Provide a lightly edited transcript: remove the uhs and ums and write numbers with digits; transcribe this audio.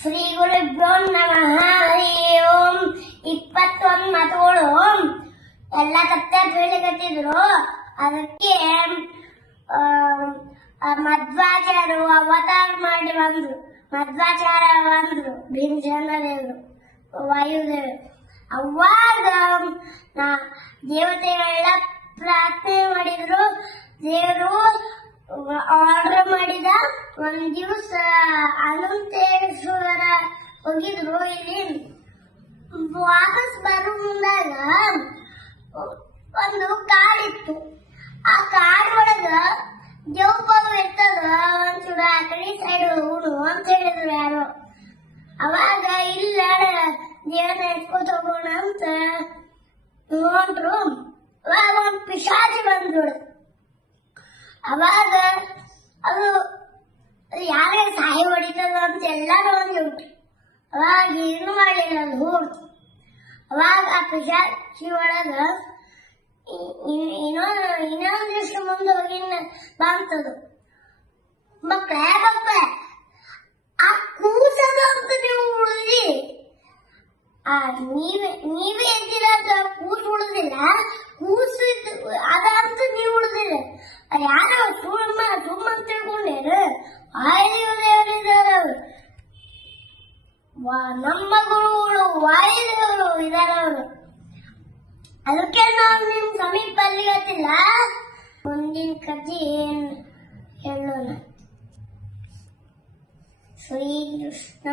ಶ್ರೀ ಗುರುಭ್ಯೋ ನಮಃ. ಹರಿ ಓಂ. 21 ಮಾತುಗಳು ಎಲ್ಲ ಕತ್ತೆ ಹೇಳಿಕತ್ತಿದ್ರು. ಅದಕ್ಕೆ ಮಧ್ವಾಚಾರ್ಯರು ಅವತಾರ ಮಾಡಿ ಬಂದ್ರು. ಮಧ್ವಾಚಾರ್ಯ ಬಂದ್ರು, ಭೀಮಚಂದ್ರ ದೇವರು, ವಾಯುದೇವರು. ಅವಾಗ ದೇವತೆಗಳೆಲ್ಲ ಪ್ರಾರ್ಥನೆ ಮಾಡಿದ್ರು. ದೇವರು ಆರ್ಡರ್ ಮಾಡಿದ. ಒಂದ್ ದಿವಸ ಅನಂತೇಶ್ವರ ಹೋಗಿದ್ರು. ಇಲ್ಲಿ ವಾಪಸ್ ಬರೋ ಮುಂದಾಗ ಒಂದು ಕಾಡಿತ್ತು. ಆ ಕಾಡೊಳಗ ದೇವಪಾವು ಇರ್ತದ, ಒಂಚೂರ ಆ ಕಡೆ ಸೈಡ್ ಹೋಗುದು ಅಂತ ಹೇಳಿದ್ರು ಯಾರು. ಅವಾಗ ಇಲ್ಲ ದೇವನ ಎತ್ಕೊತ ಹೋಗೋಣ ಅಂತ ನೋಡ್ರು. ಅವಾಗ ಒಂದು ಪಿಶಾಚಿ ಬಂದ್ರು. ಅವಾಗ ಅದು ಯಾರೇ ಸಾಯಿ ಹೊಡಿತದ ಅಂತ ಎಲ್ಲಾರು ಅಂದ್ಬಿಟ್ರು. ಅವಾಗ ಏನು ಮಾಡಲಿಲ್ಲ, ಅದು ಹೋಗ್ತು. ಅವಾಗ ಆ ಪಿಶಾಚಿ ಒಳಗ ಇನ್ನೊಂದಿಷ್ಟು ಮುಂದೆ ಹೋಗಿ ಬಂತದು. ಮಕ್ಕಳೇ ಆ ಕೂಸದ ಅಂತ ನೀವು ಉಳಿದಿ, ನೀವೇ ಎದ್ದಿಲ್ಲ, ಕೂಸು ಉಳಿದಿಲ್ಲ, ಕೂಸು ಅದಂತ ನೀವು ಉಳಿದಿಲ್ಲ. ಯಾರೋ ಸುಮ್ಮ ತಿಳ್ಕೊಂಡೇನು? ವಾಯುದೇವರಿದ್ದಾರೆ ಅವರು, ನಮ್ಮ ಗುರುಗಳು ವಾಯುದೇವರು ಇದಾರೆ ಅವರು. ಅದಕ್ಕೆ ನಾವು ನಿಮ್ ಸಮೀಪ ಅಲ್ಲಿ ಗೊತ್ತಿಲ್ಲ. ಮುಂದಿನ ಕಥೆ ಏನ್ ಹೇಳೋಣ. ಶ್ರೀಕೃಷ್ಣಾರ್ಪಣಮಸ್ತು.